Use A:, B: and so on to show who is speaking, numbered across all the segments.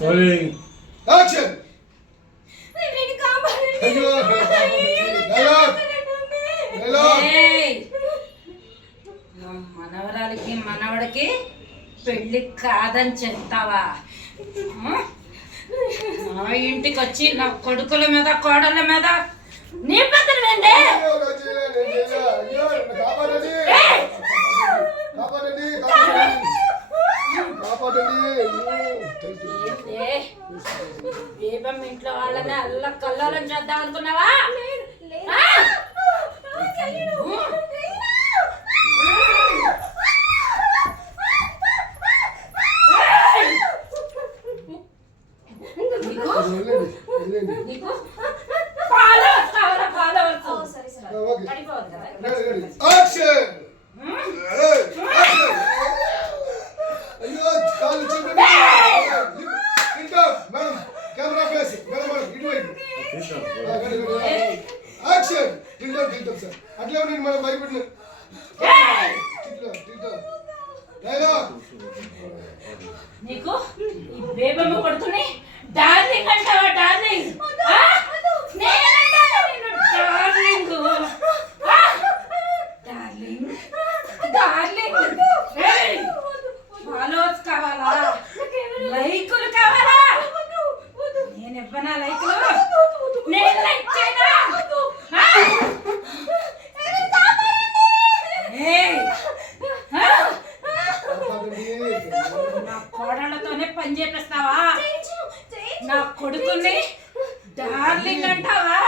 A: Rolling
B: action!
C: మనవరాలికి మనవడికి పెళ్ళి కాదని చెప్తావా? నా ఇంటికి వచ్చి నా కొడుకుల మీద కోడళ్ళ మీద నీ పెద్దలండి దీపం ఇంట్లో వాళ్ళని అల్ల కల్లోలం చేద్దాం అనుకున్నావా
D: సార్.
B: అట్లే నేను మనం భయపడిన
C: నీకు ఈ బేబమ్మ డార్లింగ్ అంటావా డార్లింగ్ ఆ? నేనంటానా నిన్ను డార్లింగ్ ఆ? డార్లింగ్ డార్లింగ్ ఏయ్! ఫాలోవర్స్ కావాలా లైకులు కావాలా నేను ఇవ్వనా లైకులు నేను లైక్ చేయనా ఆ? ఏయ్! ఆ?
B: కాపాడండి
C: నా కోడళ్ళతోనే పని చేపిస్తావా. నా కొడుకుని డార్లింగ్ అంటావా?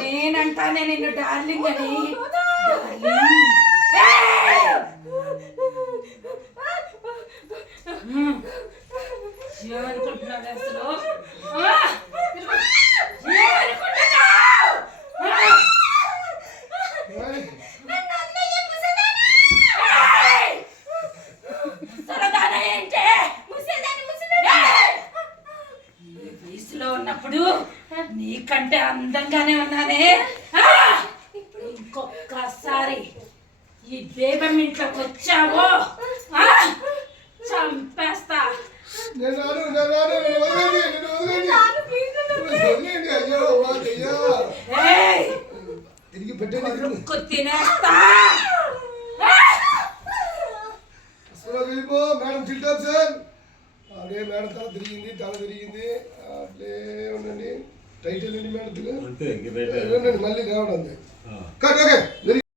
C: నేనంటానే నిన్ను డార్లింగ్ అని. అసలు? ఏమనుకుంటున్నావు? ఉన్నప్పుడు నీకంటే అందంగానే ఉన్నానే. ఆ! ఇంకొక్కసారి ఈ బేబం ఇంట్లోకి వచ్చావో? ఆ! చంపేస్తా. తినేస్తా.
B: వెళ్ళిపో మేడం తింటాం సార్. అదే మేడం తల తిరిగింది తల తిరిగింది. అట్లే ఉండండి. టైటిల్ ఏంటి మేడం తిరిగి మళ్ళీ రావడం కట్ ఓకే